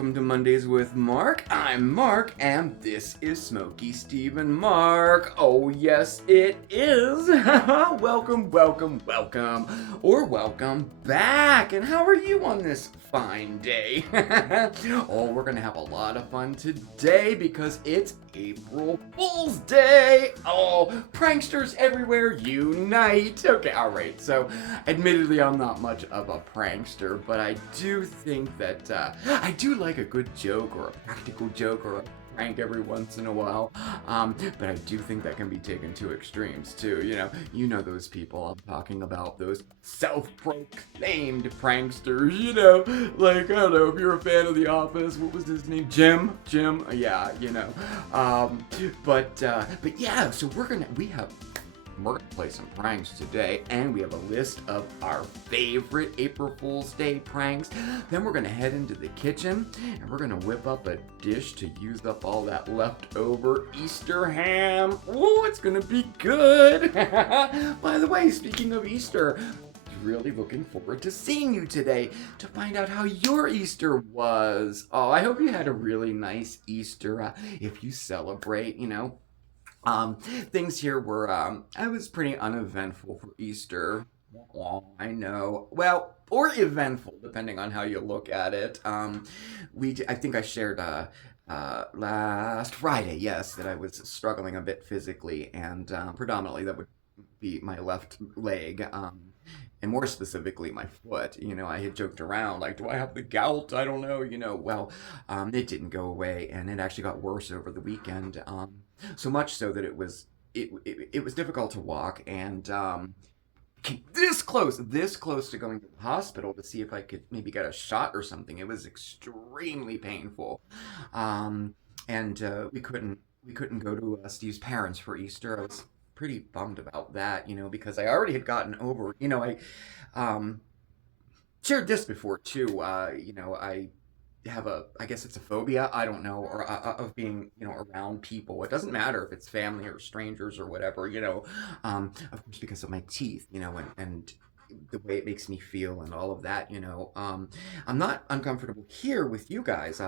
welcome to Mondays with Mark. I'm Mark, and this is Smokeysteveandmarc. Oh, yes, it is. Welcome, welcome, welcome, or welcome back. And how are you on this fine day? Oh, we're gonna have a lot of fun today because it's April Fool's Day. Oh, pranksters everywhere unite. Okay, all right. So, admittedly, I'm not much of a prankster, but I do think that I do like a good joke or a practical joke or a prank every once in a while. But I do think that can be taken to extremes too. You know those people I'm talking about, those self-proclaimed pranksters. Like I don't know if you're a fan of The Office. What was his name? Jim. Yeah. But yeah. So we're gonna play some pranks today, and we have a list of our favorite April Fool's Day pranks. Then we're gonna head into the kitchen, and we're gonna whip up a dish to use up all that leftover Easter ham. Oh, it's gonna be good. By the way, speaking of Easter, really looking forward to seeing you today to find out how your Easter was. Oh, I hope you had a really nice Easter. If you celebrate, things here were, I was pretty uneventful for Easter. I know. Well, or eventful, depending on how you look at it. I think I shared, last Friday, yes, that I was struggling a bit physically, and predominantly that would be my left leg. And more specifically, my foot. I had joked around, like, do I have the gout? I don't know, Well, it didn't go away, and it actually got worse over the weekend. So much so that it was difficult to walk, and this close to going to the hospital to see if I could maybe get a shot or something. It was extremely painful, and we couldn't go to Steve's parents for Easter. I was pretty bummed about that, because I already had gotten over. I shared this before too. I guess it's a phobia, I don't know, or of being, around people. It doesn't matter if it's family or strangers or whatever, of course, because of my teeth, and the way it makes me feel and all of that, I'm not uncomfortable here with you guys,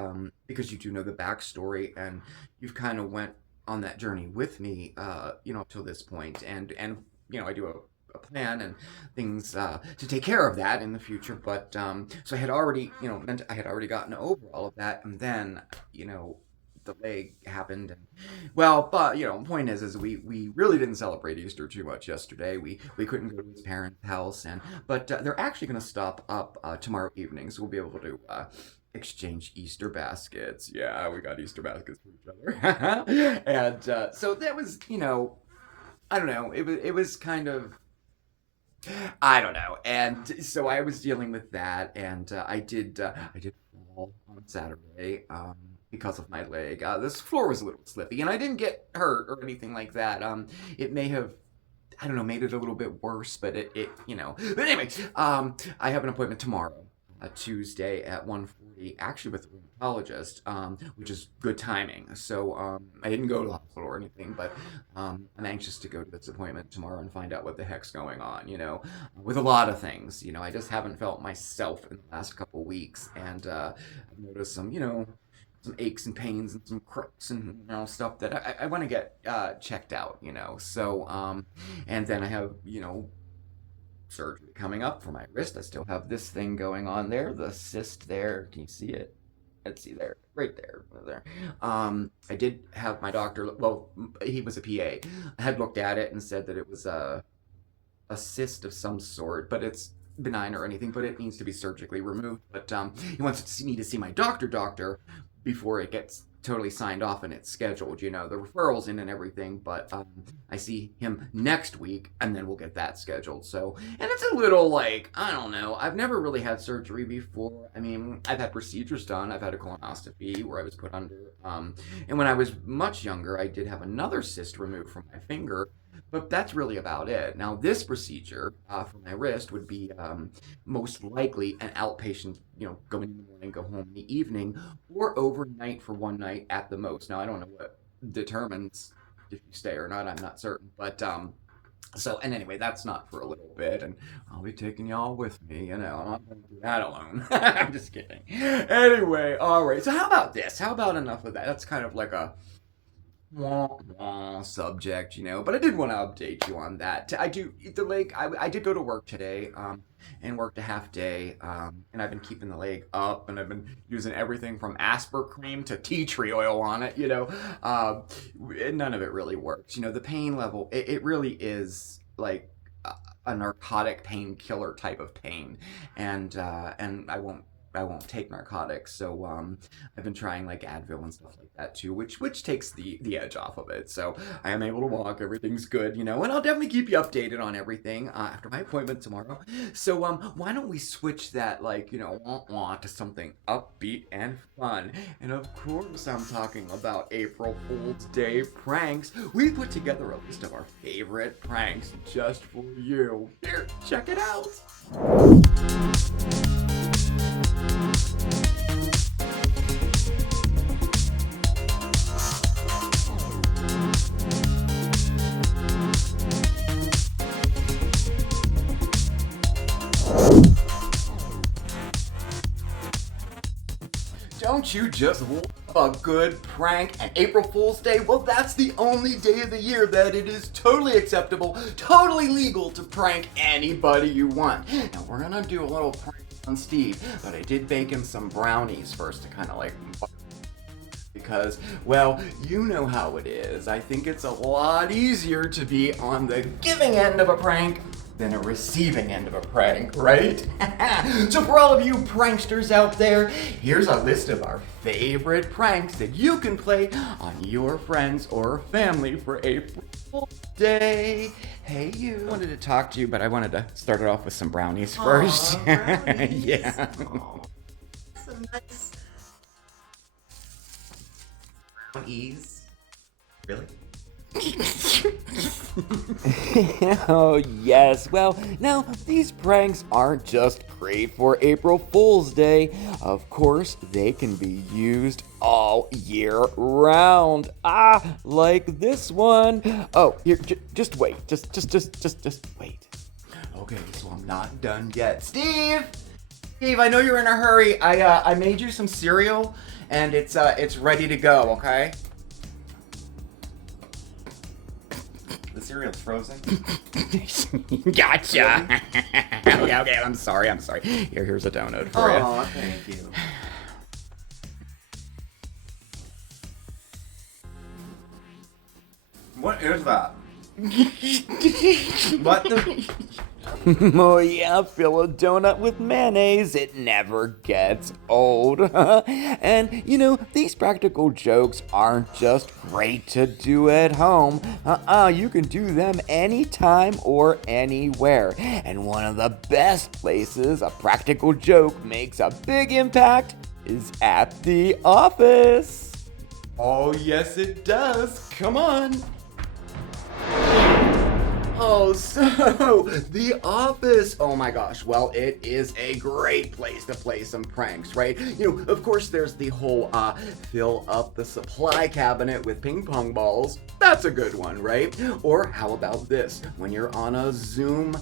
because you do know the backstory, and you've kind of went on that journey with me, up till this point, and I do a plan and things to take care of that in the future. But so I had already, I had already gotten over all of that, and then the leg happened, and well, but point is we really didn't celebrate Easter too much yesterday. We couldn't go to his parents' house, but they're actually going to stop up tomorrow evening, so we'll be able to. Exchange Easter baskets. Yeah, we got Easter baskets for each other. And so that was, I don't know. It was kind of, I don't know. And so I was dealing with that, and I did fall on Saturday, because of my leg. This floor was a little slippy, and I didn't get hurt or anything like that. It may have, I don't know, made it a little bit worse, but it. But anyway, I have an appointment tomorrow, Tuesday at 1:40, actually with a rheumatologist, which is good timing. So I didn't go to the hospital or anything, but I'm anxious to go to this appointment tomorrow and find out what the heck's going on. With a lot of things. I just haven't felt myself in the last couple weeks, and I've noticed some aches and pains and some crooks and stuff that I want to get checked out. So and then I have surgery coming up for my wrist. I still have this thing going on there, the cyst there. Can you see it? Let's see there, right there. I did have my doctor. Well, he was a PA. I had looked at it and said that it was a cyst of some sort, but it's benign or anything. But it needs to be surgically removed. But he wants to see me to see my doctor before it gets totally signed off and it's scheduled, the referrals in and everything, but I see him next week, and then we'll get that scheduled. So, and it's a little like, I don't know, I've never really had surgery before. I mean, I've had procedures done. I've had a colonoscopy where I was put under, and when I was much younger, I did have another cyst removed from my finger, but that's really about it. Now, this procedure for my wrist would be most likely an outpatient, go in the morning, go home in the evening, or overnight for one night at the most. Now, I don't know what determines if you stay or not. I'm not certain, but So, and anyway, that's not for a little bit, and I'll be taking y'all with me. I'm not gonna do that alone. I'm just kidding. Anyway, all right. So, how about this? How about enough of that? That's kind of like a wah, wah subject, but I did want to update you on that. I do the leg. I did go to work today, and worked a half day, and I've been keeping the leg up, and I've been using everything from Asper cream to tea tree oil on it. And none of it really works. The pain level, it really is like a narcotic painkiller type of pain, and I won't take narcotics. So I've been trying like Advil and stuff like that too, which takes the edge off of it. So I am able to walk. Everything's good, and I'll definitely keep you updated on everything after my appointment tomorrow. So why don't we switch that wah to something upbeat and fun? And of course, I'm talking about April Fool's Day pranks. We put together a list of our favorite pranks just for you. Here, check it out. Don't you just love a good prank? And April Fool's Day, well, that's the only day of the year that it is totally acceptable, totally legal to prank anybody you want. Now, we're gonna do a little prank on Steve, but I did bake him some brownies first to kind of like... Because, well, you know how it is. I think it's a lot easier to be on the giving end of a prank than a receiving end of a prank, right? So for all of you pranksters out there, here's a list of our favorite pranks that you can play on your friends or family for April Fool's Day. Hey, you. I wanted to talk to you, but I wanted to start it off with some brownies first. Brownies. Yeah. Some nice brownies. Really? Oh, yes. Well, now, these pranks aren't just great for April Fool's Day. Of course, they can be used all year round. Like this one. Oh, here, just wait. Just wait. Okay, so I'm not done yet. Steve, I know you're in a hurry. I made you some cereal, and it's ready to go. Okay. The cereal's frozen. Gotcha. Okay. I'm sorry. Here's a donut for you. Oh, thank you. What is that? What the? Oh yeah, fill a donut with mayonnaise. It never gets old. And these practical jokes aren't just great to do at home. You can do them anytime or anywhere. And one of the best places a practical joke makes a big impact is at the office. Oh yes, it does. Come on. Oh, so the office. Oh my gosh. Well, it is a great place to play some pranks, right? Of course, there's the whole fill up the supply cabinet with ping pong balls. That's a good one, right? Or how about this? When you're on a Zoom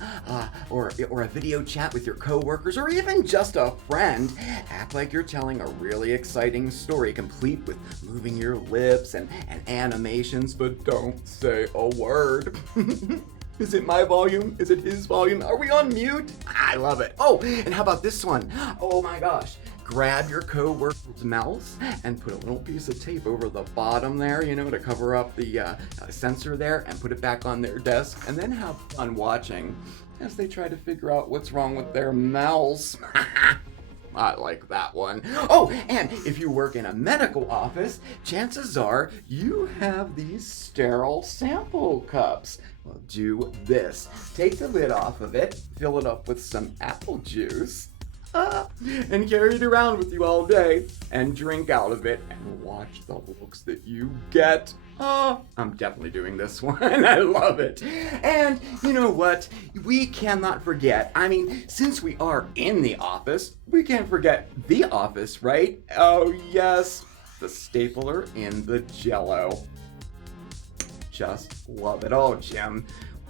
or a video chat with your coworkers, or even just a friend, act like you're telling a really exciting story, complete with moving your lips and animations, but don't say a word. Is it my volume? Is it his volume? Are we on mute? I love it. Oh, and how about this one? Oh my gosh. Grab your coworker's mouse and put a little piece of tape over the bottom there, to cover up the sensor there, and put it back on their desk, and then have fun watching as they try to figure out what's wrong with their mouse. I like that one. Oh, and if you work in a medical office, chances are you have these sterile sample cups. Well, do this. Take the lid off of it, fill it up with some apple juice, and carry it around with you all day, and drink out of it, and watch the looks that you get. Oh, I'm definitely doing this one. I love it. And you know what? We cannot forget. Since we are in the office, we can't forget the office, right? Oh, yes. The stapler in the Jell-O. Just love it. Oh, Jim,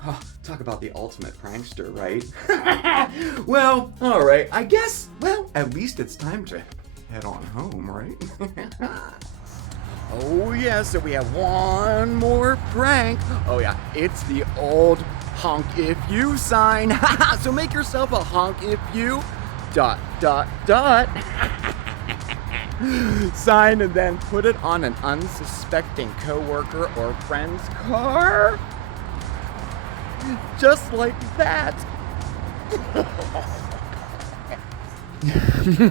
Oh, talk about the ultimate prankster, right? Well, alright, I guess, well, at least it's time to head on home, right? Oh yeah, so we have one more prank. Oh yeah, it's the old honk if you sign. So make yourself a honk if you ... sign and then put it on an unsuspecting coworker or friend's car. Just like that.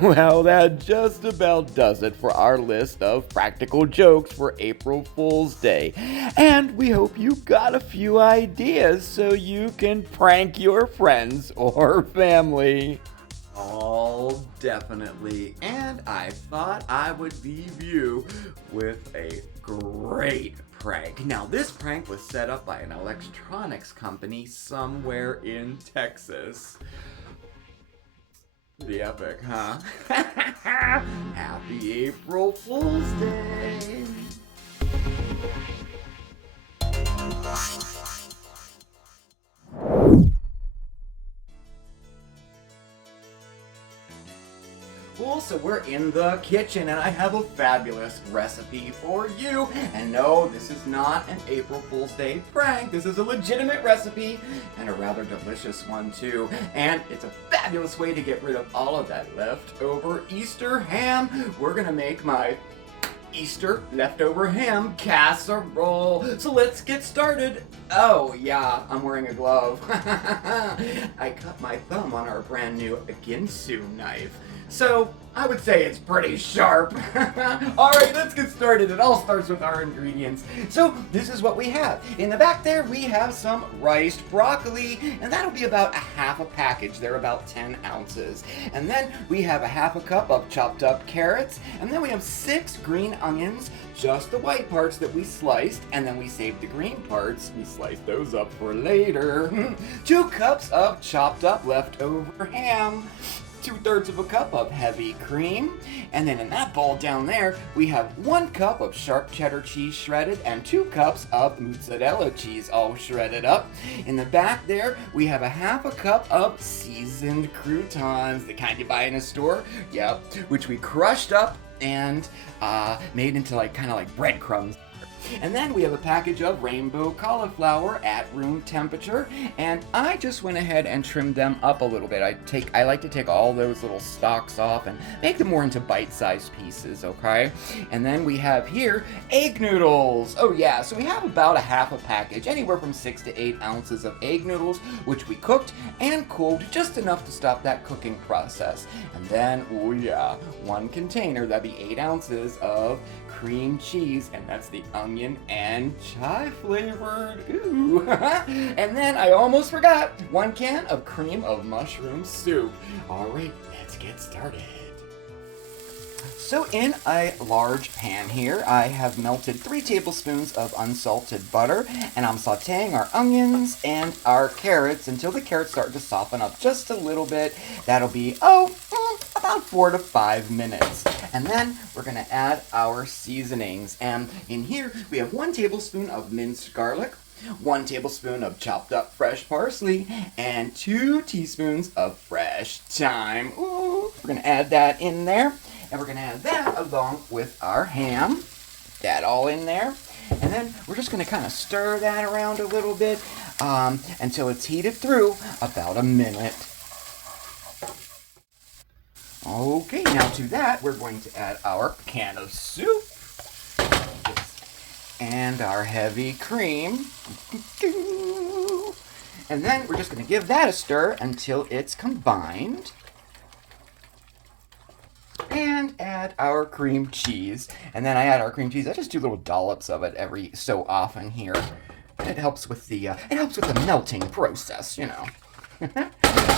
Well, that just about does it for our list of practical jokes for April Fool's Day. And we hope you got a few ideas so you can prank your friends or family. Oh, definitely. And I thought I would leave you with a great prank. Now, this prank was set up by an electronics company somewhere in Texas. Pretty epic, huh? Happy April Fool's Day! Well, so we're in the kitchen and I have a fabulous recipe for you. And no, this is not an April Fool's Day prank. This is a legitimate recipe and a rather delicious one too. And it's a fabulous way to get rid of all of that leftover Easter ham. We're gonna make my Easter leftover ham casserole. So let's get started. Oh yeah, I'm wearing a glove. I cut my thumb on our brand new Ginsu knife. So I would say it's pretty sharp. Alright, let's get started. It all starts with our ingredients. So this is what we have. In the back there we have some riced broccoli, and that'll be about a half a package. They're about 10 ounces. And then we have a half a cup of chopped up carrots, and then we have 6 green onions, just the white parts that we sliced, and then we saved the green parts. We sliced those up for later. 2 cups of chopped up leftover ham, 2/3 of a cup of heavy cream, and then in that bowl down there we have 1 cup of sharp cheddar cheese shredded and 2 cups of mozzarella cheese all shredded up. In the back there we have a half a cup of seasoned croutons, the kind you buy in a store, yep, which we crushed up and made into kind of like breadcrumbs. And then we have a package of rainbow cauliflower at room temperature, and I just went ahead and trimmed them up a little bit. I like to take all those little stalks off and make them more into bite-sized pieces, okay? And then we have here egg noodles. Oh yeah, so we have about a half a package, anywhere from 6 to 8 ounces of egg noodles, which we cooked and cooled just enough to stop that cooking process. And then, oh yeah, 1 container, that'd be 8 ounces of cream cheese, and that's the onion and chive flavored. Ooh. And then I almost forgot, 1 can of cream of mushroom soup. All right, let's get started. So in a large pan here, I have melted 3 tablespoons of unsalted butter, and I'm sauteing our onions and our carrots until the carrots start to soften up just a little bit. That'll be, about 4 to 5 minutes. And then we're gonna add our seasonings. And in here, we have 1 tablespoon of minced garlic, 1 tablespoon of chopped up fresh parsley, and 2 teaspoons of fresh thyme. Ooh, we're gonna add that in there. And we're gonna add that along with our ham. That all in there. And then we're just gonna kind of stir that around a little bit until it's heated through about a minute. Okay, now to that, we're going to add our can of soup and our heavy cream. And then we're just going to give that a stir until it's combined. And add our cream cheese. And then I add our cream cheese. I just do little dollops of it every so often here. It helps with the melting process, you know.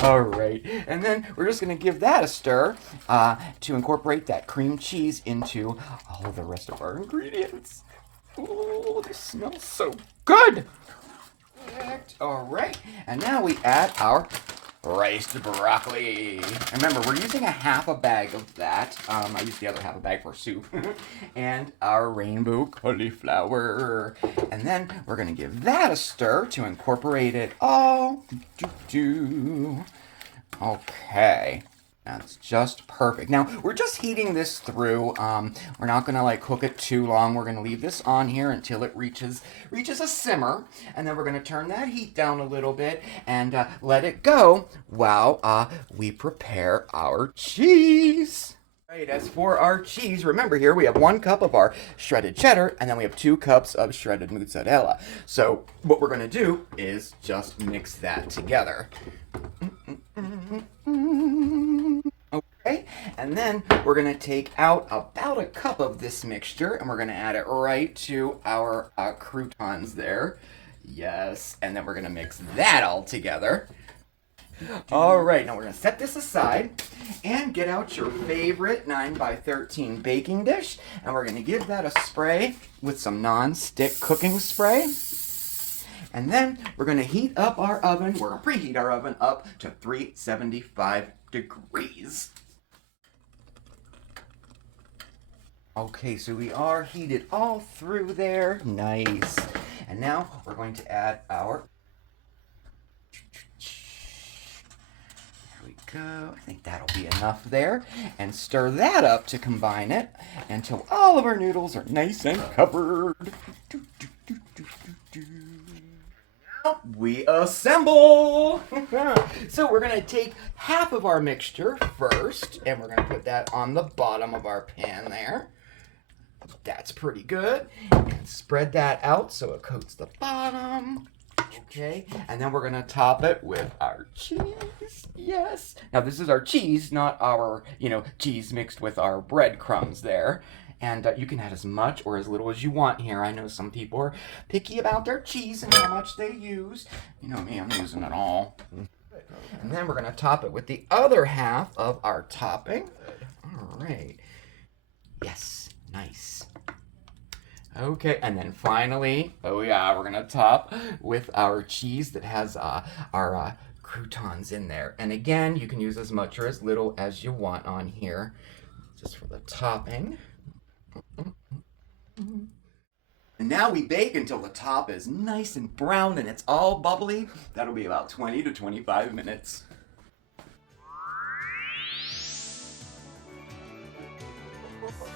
All right, and then we're just going to give that a stir to incorporate that cream cheese into all the rest of our ingredients. Oh, this smells so good. All right, and now we add our riced broccoli. And remember, we're using a half a bag of that. I used the other half a bag for soup. And our rainbow cauliflower. And then we're going to give that a stir to incorporate it all. Okay. That's just perfect. Now, we're just heating this through. We're not going to like cook it too long. We're going to leave this on here until it reaches a simmer. And then we're going to turn that heat down a little bit and let it go while we prepare our cheese. Right, as for our cheese, remember here we have 1 cup of our shredded cheddar and then we have 2 cups of shredded mozzarella. So what we're going to do is just mix that together. Okay, and then we're going to take out about a cup of this mixture and we're going to add it right to our croutons there. Yes, and then we're going to mix that all together. All right, now we're going to set this aside and get out your favorite 9x13 baking dish and we're going to give that a spray with some non-stick cooking spray. And then we're going to heat up our oven. We're going to preheat our oven up to 375 degrees. Okay, so we are heated all through there. Nice. And now we're going to add our... There we go. I think that'll be enough there. And stir that up to combine it until all of our noodles are nice and covered. We assemble! So we're going to take half of our mixture first, and we're going to put that on the bottom of our pan there. That's pretty good. And spread that out so it coats the bottom. Okay, and then we're going to top it with our cheese. Yes. Now this is our cheese, not our, cheese mixed with our breadcrumbs there. And you can add as much or as little as you want here. I know some people are picky about their cheese and how much they use. You know me, I'm using it all. And then we're going to top it with the other half of our topping. All right. Yes, nice. Okay, and then finally, we're going to top with our cheese that has our croutons in there. And again, you can use as much or as little as you want on here, just for the topping. And now we bake until the top is nice and brown and it's all bubbly. That'll be about 20 to 25 minutes.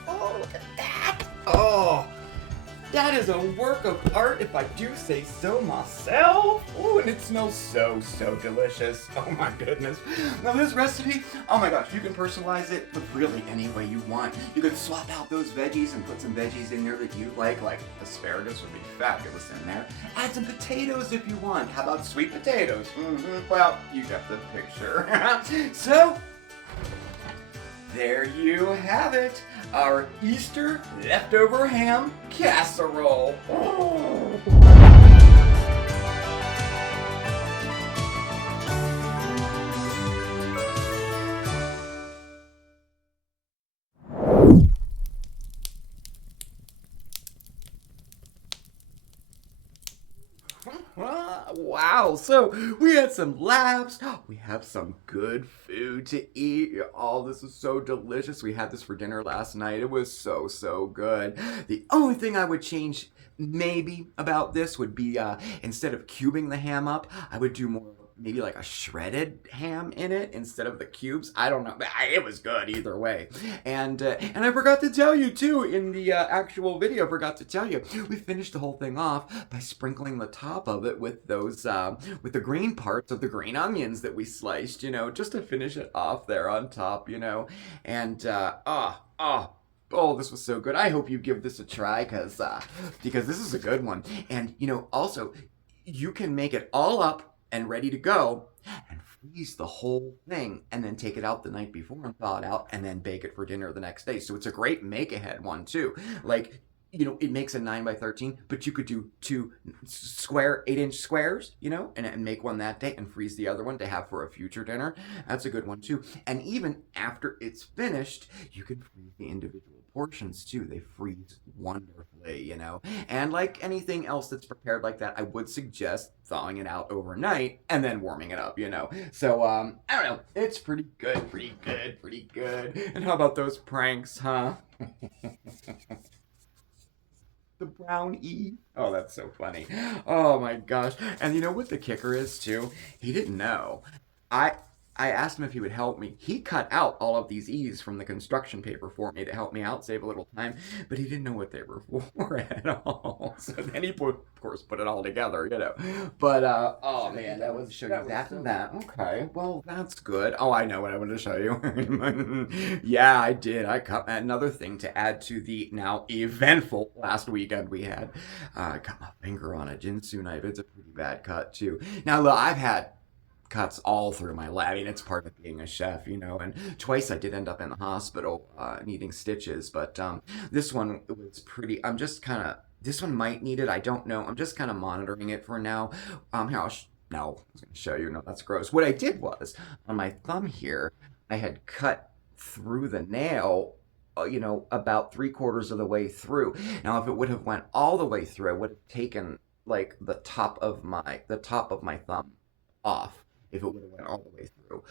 Oh, look at that! Oh, that is a work of art, if I do say so myself. Oh, and it smells so delicious. Oh my goodness. Now this recipe, oh my gosh, you can personalize it really any way you want. You could swap out those veggies and put some veggies in there that you like asparagus would be fabulous in there. Add some potatoes if you want. How about sweet potatoes? Well, you get the picture. So, there you have it. Our Easter leftover ham casserole. Oh. Wow, so we had some laughs, we have some good food to eat. Oh, this is so delicious. We had this for dinner last night. It was so good. The only thing I would change maybe about this would be instead of cubing the ham up, I would do more maybe like a shredded ham in it instead of the cubes. I don't know. It was good either way. And I forgot to tell you too in the actual video. Forgot to tell you we finished the whole thing off by sprinkling the top of it with those with the green parts of the green onions that we sliced. Just to finish it off there on top. And oh, this was so good. I hope you give this a try because this is a good one. And also you can make it all up and ready to go and freeze the whole thing and then take it out the night before and thaw it out and then bake it for dinner the next day. So it's a great make ahead one too. Like, it makes a 9x13, but you could do 2 8-inch squares, and make one that day and freeze the other one to have for a future dinner. That's a good one too. And even after it's finished, you can freeze the individual portions too. They freeze wonderfully, And like anything else that's prepared like that, I would suggest thawing it out overnight and then warming it up, So, I don't know. It's pretty good, pretty good, pretty good. And how about those pranks, huh? The brown E. Oh, that's so funny. Oh my gosh. And you know what the kicker is too? He didn't know. I I asked him if he would help me. He cut out all of these E's from the construction paper for me to help me out, save a little time, but he didn't know what they were for at all. So then he of course put it all together. But oh man, that was show you that and that. Okay, well that's good. Oh, I know what I wanted to show you. Yeah, I did. I cut another thing to add to the now eventful last weekend we had. I cut my finger on a Jinsu knife. It's a pretty bad cut too. Now look, I've had cuts all through my life. I mean, it's part of being a chef, and twice I did end up in the hospital needing stitches, but this one was pretty, this one might need it, I don't know. I'm just kind of monitoring it for now. Here, no, I was going to show you. No, that's gross. What I did was, on my thumb here, I had cut through the nail about 3/4 of the way through. Now, if it would have went all the way through, I would have taken like the top of my thumb off. If it would have went all the way through,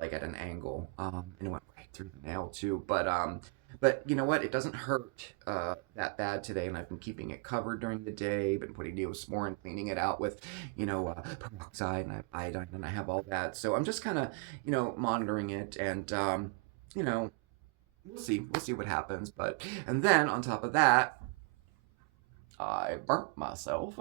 like at an angle, and it went right through the nail too. But you know what? It doesn't hurt that bad today, and I've been keeping it covered during the day. Been putting Neosporin, cleaning it out with, peroxide, and I have iodine, and I have all that. So I'm just kind of, monitoring it, and we'll see what happens. And then on top of that, I burnt myself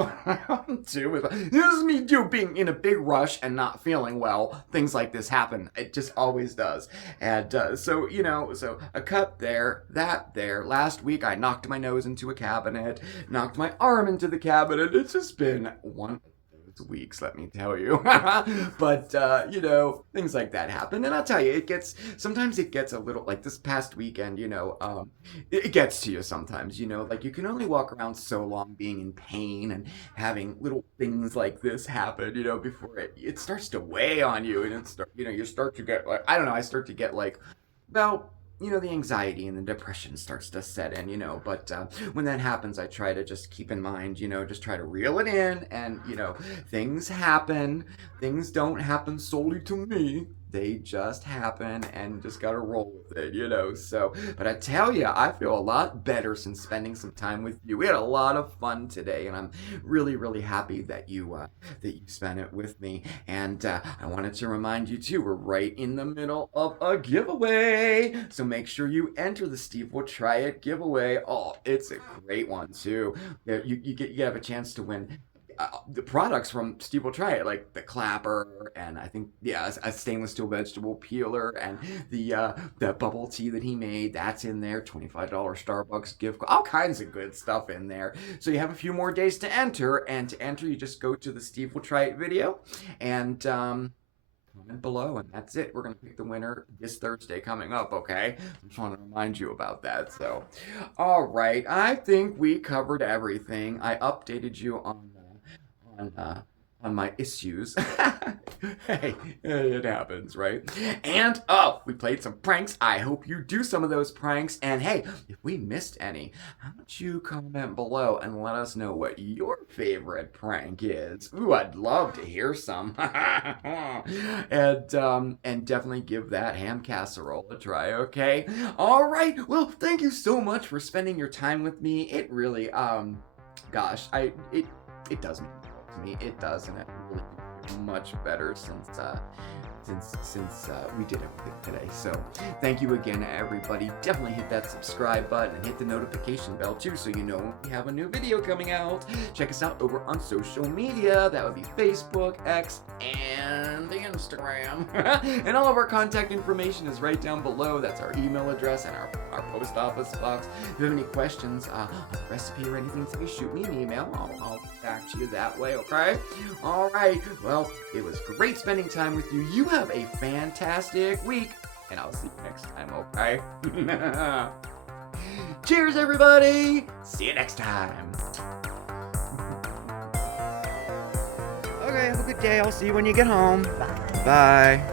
too. This is me being in a big rush and not feeling well. Things like this happen. It just always does. And so a cut there, that there. Last week I knocked my nose into a cabinet, knocked my arm into the cabinet. It's just been one of those weeks, let me tell you. But things like that happen. And I'll tell you, sometimes it gets a little, like this past weekend, it gets to you sometimes, like you can only walk around so long being in pain and having little things like this happen, before it starts to weigh on you, and you start to get like, I don't know, I start to get like about the anxiety and the depression starts to set in, but when that happens, I try to just keep in mind, just try to reel it in, and, things happen. Things don't happen solely to me. They just happen, and just gotta roll with it, so, but I tell you, I feel a lot better since spending some time with you. We had a lot of fun today, and I'm really, really happy that you spent it with me, and I wanted to remind you too, we're right in the middle of a giveaway, so make sure you enter the Steve Will Try It giveaway. Oh, it's a great one too. You have a chance to win the products from Steve Will Try It, like the clapper, and I think a stainless steel vegetable peeler, and the bubble tea that he made, that's in there. $25 Starbucks gift, all kinds of good stuff in there. So you have a few more days to enter, and to enter you just go to the Steve Will Try It video and comment below, and that's it. We're gonna pick the winner this Thursday coming up. Okay, I just want to remind you about that. So all right, I think we covered everything. I updated you on my issues. Hey, it happens, right? And we played some pranks. I hope you do some of those pranks. And hey, if we missed any, how about you comment below and let us know what your favorite prank is? Ooh, I'd love to hear some. And definitely give that ham casserole a try, okay? All right. Well, thank you so much for spending your time with me. It really, gosh, it does mean me. It does, and it really much better since we did everything today. So thank you again, everybody. Definitely hit that subscribe button and hit the notification bell too, so you know when we have a new video coming out. Check us out over on social media. That would be Facebook, X, and the Instagram. And all of our contact information is right down below. That's our email address and our post office box. If you have any questions on a recipe or anything, please shoot me an email. I'll get back to you that way, okay? All right. Well, it was great spending time with you. You have a fantastic week, and I'll see you next time, okay? Cheers, everybody! See you next time. Okay, have a good day. I'll see you when you get home. Bye.